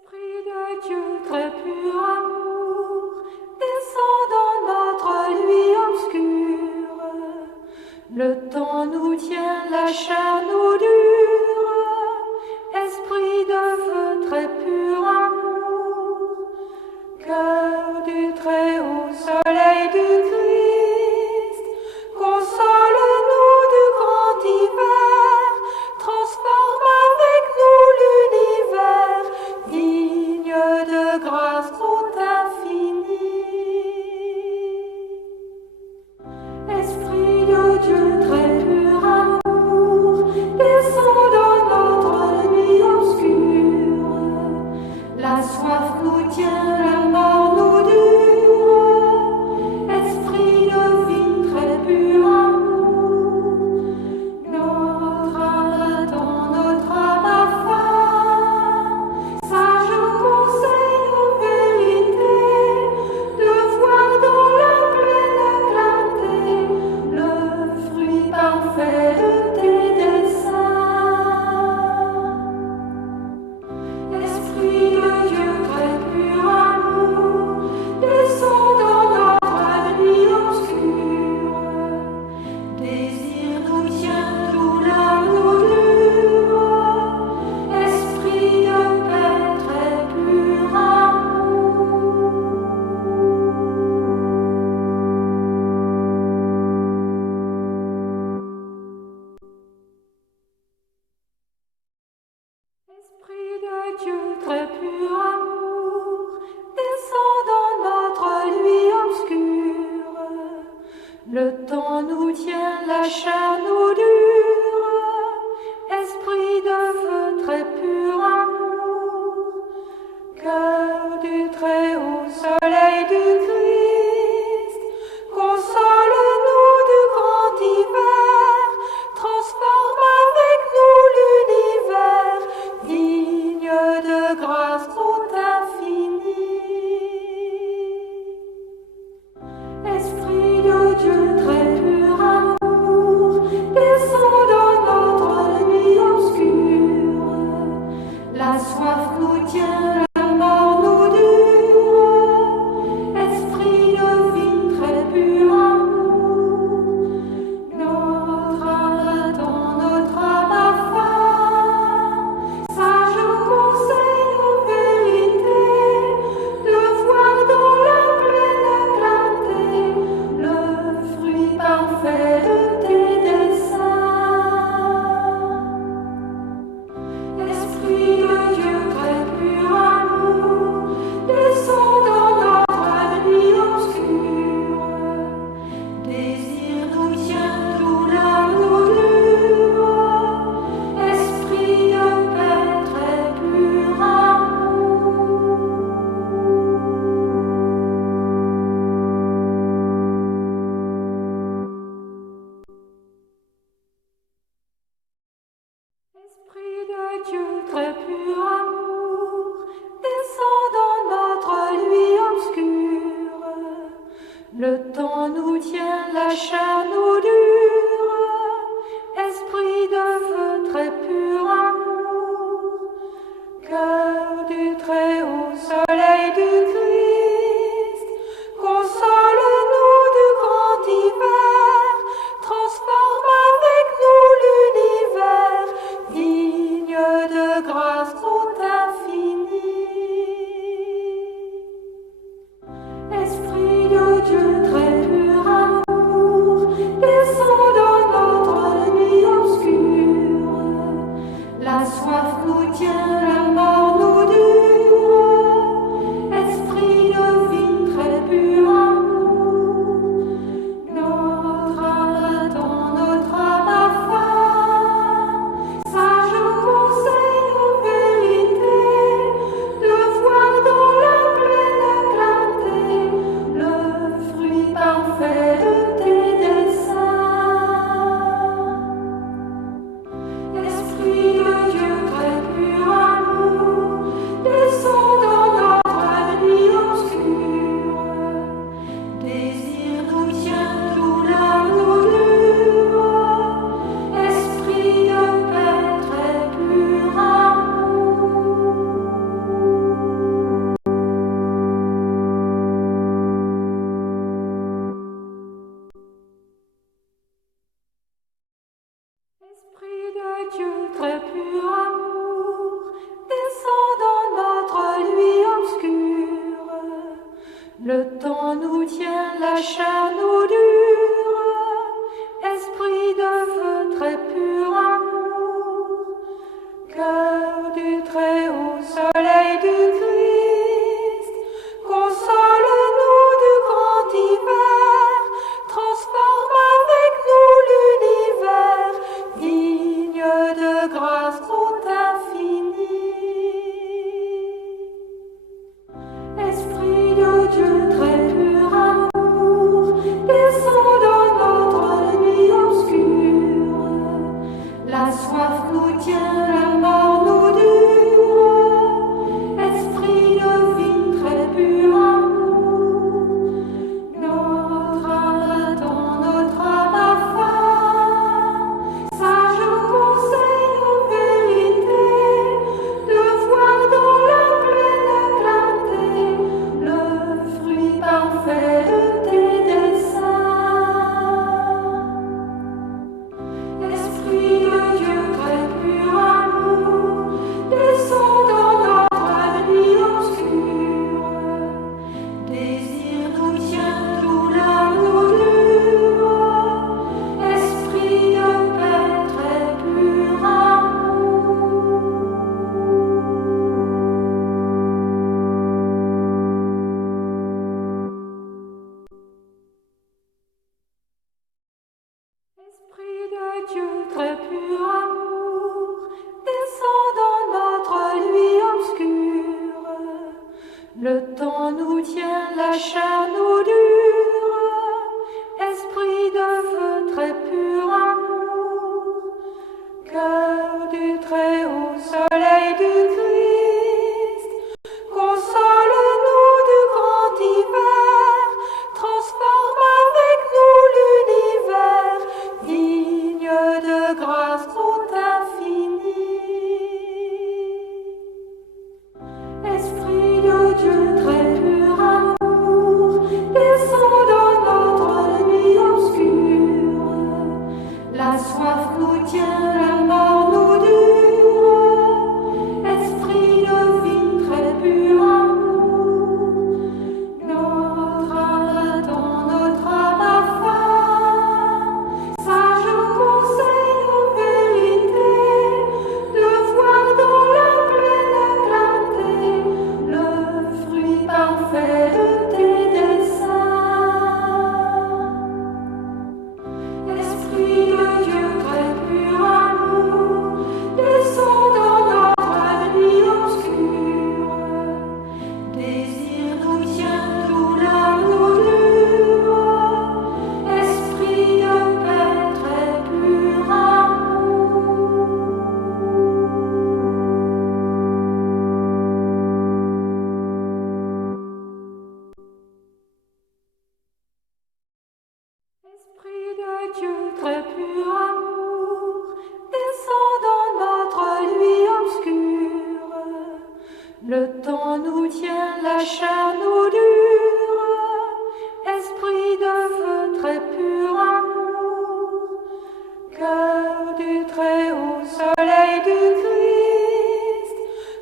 Esprit de Dieu, très pur amour, descend dans notre nuit obscure. Le temps nous tient, la chair nous dure. Esprit de feu, très pur amour, cœur du Très-Haut, soleil du Christ, console-nous du grand hiver, transforme avec nous l'univers, digne de grâce trop infinie. Esprit de Dieu, très pur amour, descend dans notre nuit obscure. La soif nous tient, la mort nous dure. Esprit de vie, très pur amour, notre âme attend, notre âme a faim. Sage conseil en vérité, de voir dans la pleine clarté le fruit parfait de tes desseins. Esprit de Dieu, très pur amour, descend dans notre nuit obscure. Désir nous tient, douleur nous dure. Esprit de paix, très pur amour. Esprit de Dieu, très pur amour, descend dans notre nuit obscure. Le temps nous tient, la chair nous dure. Esprit de feu, très pur amour, cœur du Très-Haut, soleil du Christ, console-nous du grand hiver, transforme avec nous l'univers, digne de grâce trop infinie. Esprit de Dieu, très pur amour, descend dans notre nuit obscure. La soif nous tient, la mort nous dure. Esprit de vie, très pur amour, notre âme attend, notre âme a faim. Sage conseil en vérité, de voir dans la pleine clarté le fruit parfait de tes desseins. Esprit de Dieu, très pur amour, descend dans notre nuit obscure. Désir nous tient, douleur nous dure. Esprit de paix, très pur amour. Esprit de Dieu, très pur amour, descend dans notre nuit obscure. Le temps nous tient, la chair nous dure. Esprit de feu, très pur amour, cœur du Très-Haut, soleil du Christ, console-nous du grand hiver, transforme avec nous l'univers, digne de grâce trop infinie. Esprit de Dieu, très pur amour, Cœur du Très-Haut, soleil du Christ, console-nous du grand hiver, transforme avec nous l'univers, digne de grâce trop infinie. Esprit de Dieu, très pur amour, descends dans notre nuit obscure. La soif nous tient, la mort nous dure. Esprit de vie, très pur amour, notre âme attend, notre âme a faim. Sage conseil en vérité, de voir dans la pleine clarté le fruit parfait de tes desseins. Esprit de Dieu, très pur amour, descends dans notre nuit obscure. Désir nous tient, douleur nous dure. Esprit de paix, très pur amour. Esprit de Dieu, très pur amour, descends dans notre nuit obscure. Le temps nous tient, la chair nous dure. Esprit de feu, très pur amour, cœur du Très-Haut, soleil du Christ,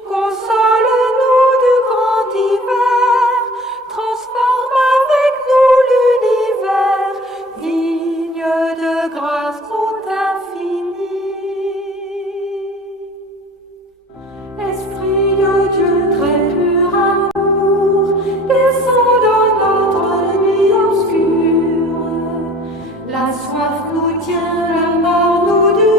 console-nous du grand hiver, transforme avec nous l'univers, digne de grâce trop infinie. Esprit de Dieu, très pur amour, descends dans notre nuit obscure. La soif nous tient, la mort nous dure.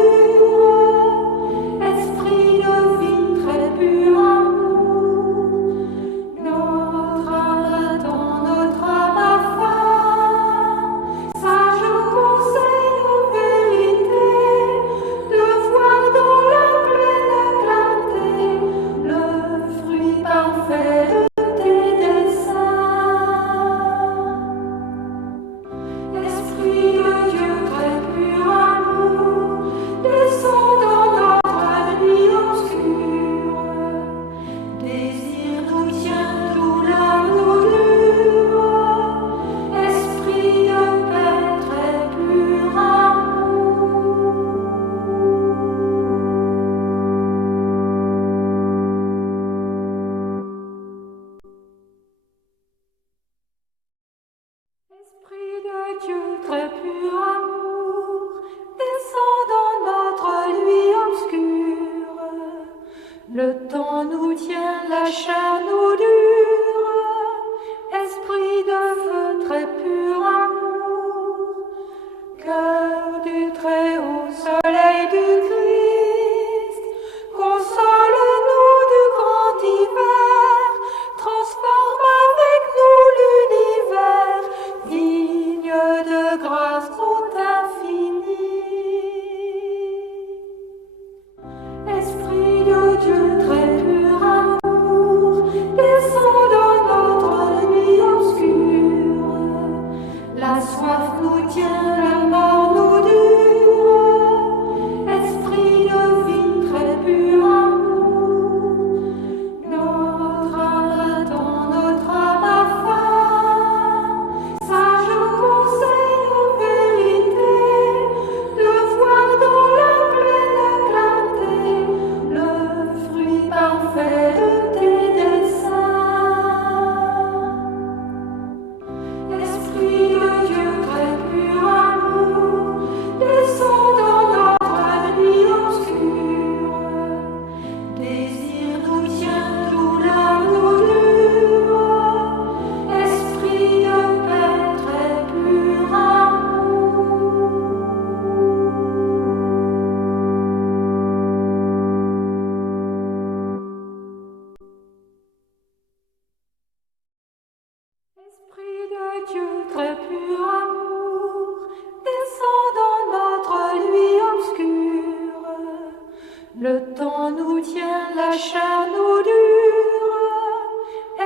Le temps nous tient, la chair nous dure,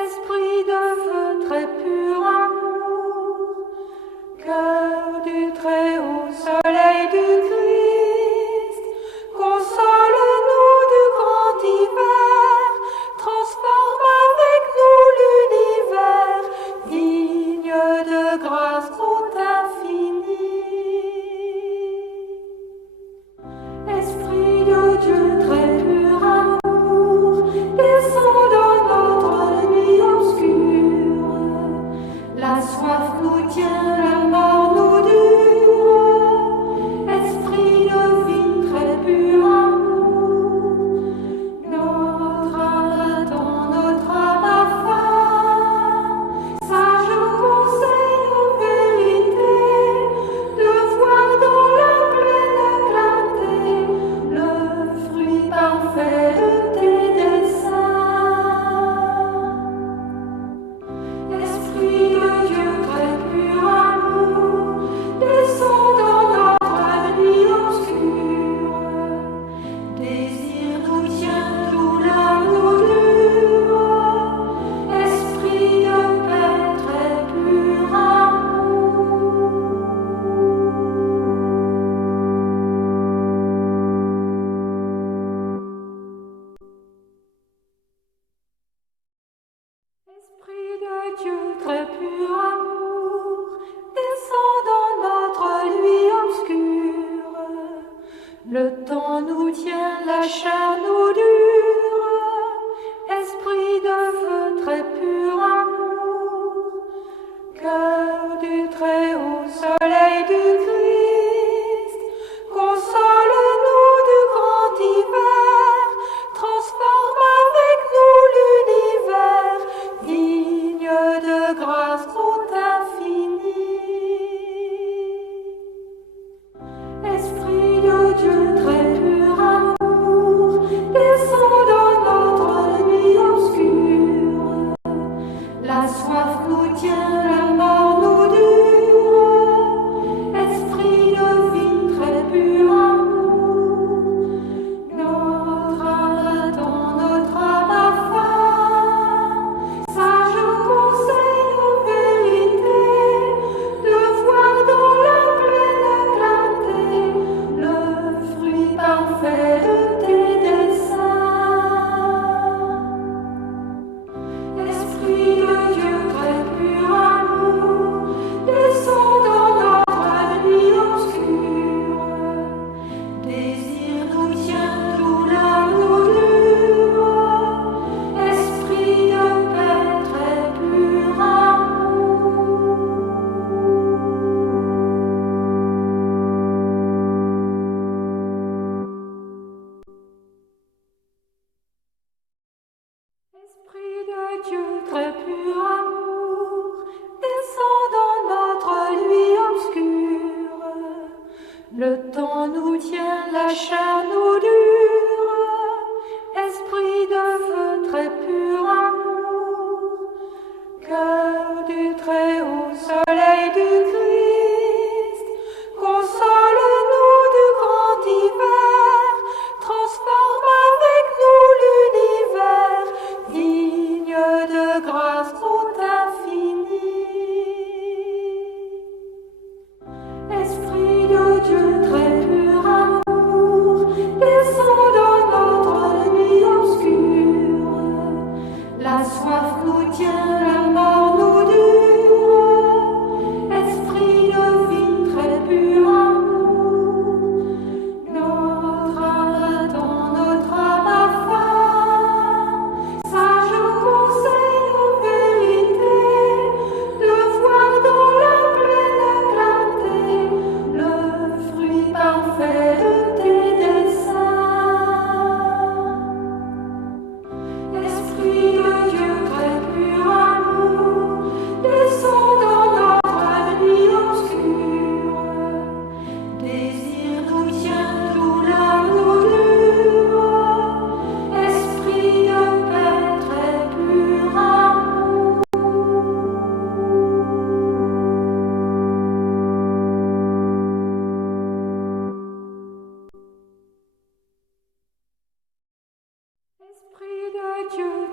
esprit de feu, très pur amour, cœur du Très-Haut, soleil du Christ, console-nous du grand hiver, transforme avec nous l'univers, digne de grâce trop infinie. Esprit de Dieu, très pur amour, descends dans notre nuit obscure. La soif nous tient, la mort nous dure. Esprit de vie, très pur amour, notre âme attend, notre âme a faim. Sage conseil en vérité, de voir dans la pleine clarté le fruit parfait de tes desseins. Esprit de Dieu, très pur amour, descends dans notre nuit obscure. Désir nous tient, douleur nous dure. Esprit de paix, très pur amour. Esprit de Dieu, très pur amour, descends dans notre nuit obscure. Le temps nous tient, la chair nous dure. Esprit de feu, très pur amour, cœur du Très-Haut, soleil du Christ, console-nous du grand hiver, transforme avec nous l'univers, digne de grâce trop infinie. Esprit de Dieu, très pur amour,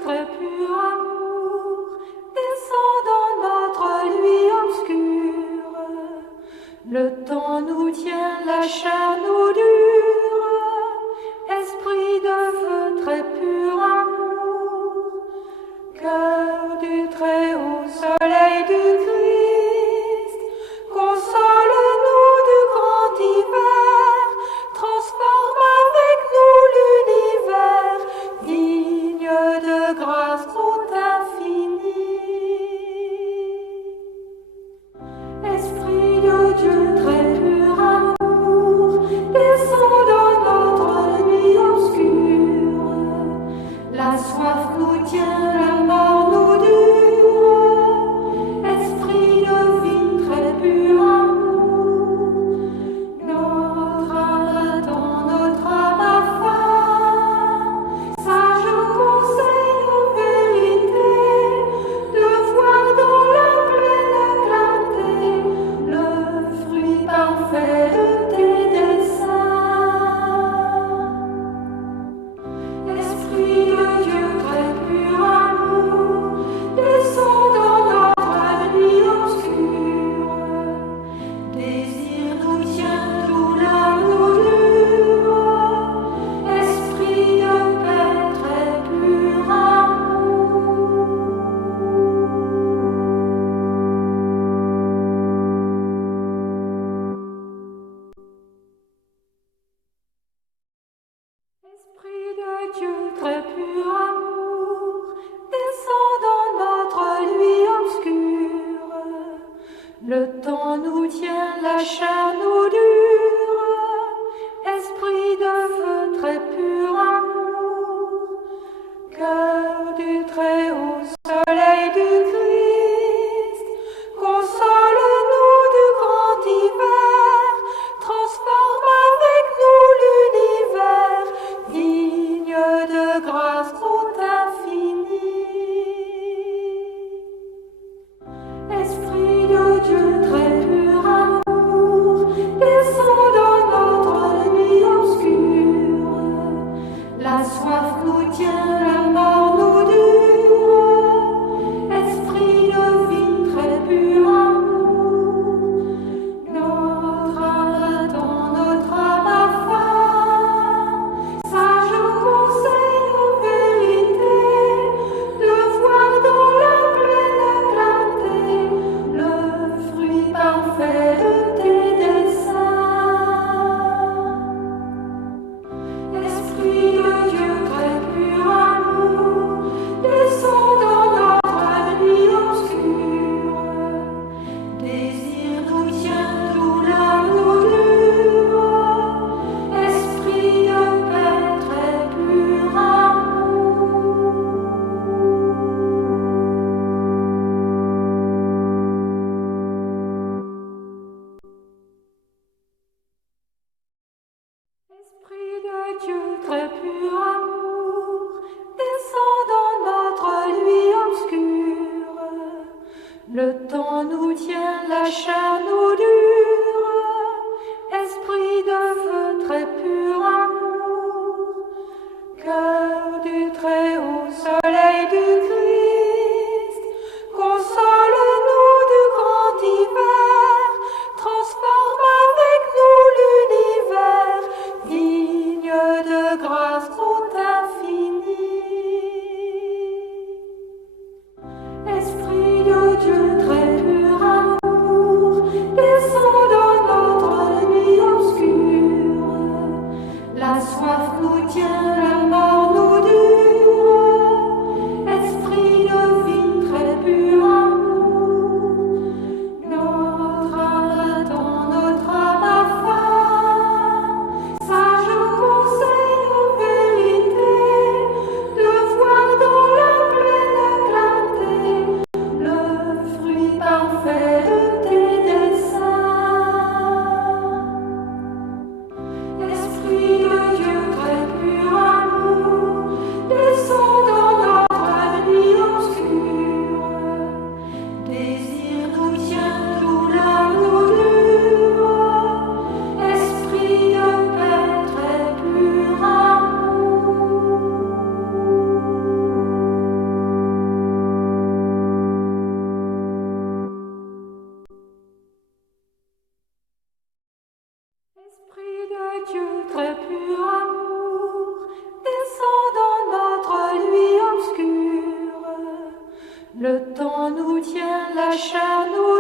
très pur amour, descend dans notre nuit obscure. Le temps nous tient, la chair nous dure, esprit de feu, très pur amour, cœur du Très-Haut, soleil du Christ, console-nous du grand hiver, transforme avec nous l'univers, digne de grâce trop infinie. Esprit de Dieu, très pur amour, descend dans notre nuit obscure. La soif nous tient, la mort nous dure. Esprit de vie, très pur amour. Notre âme attend, notre âme a faim. Sage conseil en vérité, de voir dans la pleine clarté le fruit parfait de tes desseins. Esprit de Dieu, très pur amour, descend dans notre nuit obscure. Désir nous tient, douleur nous dure. Esprit de paix, très pur amour. Esprit de Dieu, très pur amour, descend dans notre nuit obscure. Le temps nous tient, la chair nous dure. Esprit de feu, très pur amour, cœur du Très-Haut, soleil du Christ, console-nous du grand hiver, transforme avec nous l'univers, digne de grâce trop infinie. Esprit de Dieu, très pur amour, descend dans notre nuit obscure. La soif nous tient, la mort nous dure. Esprit de vie, très pur amour. Notre âme attend, notre âme a faim. Sage conseil en vérité, de voir dans la pleine clarté le fruit parfait de tes desseins. Esprit de Dieu, très pur amour, descend dans notre nuit obscure. Désir nous tient, douleur nous dure. Esprit de paix, très pur amour. Esprit de Dieu, très pur amour, descend dans notre nuit obscure. Le temps nous tient, la chair nous dure. Esprit de feu, très pur amour, cœur du Très-Haut, soleil du Christ, console-nous du grand hiver, transforme avec nous l'univers, digne de grâce trop infinie. Esprit de Dieu, très pur amour, descend dans notre nuit obscure. La soif nous tient, la mort nous dure. Esprit de vie, très pur amour. Notre âme attend, notre âme a faim. Sage conseil en vérité, Le temps nous tient, la chair nous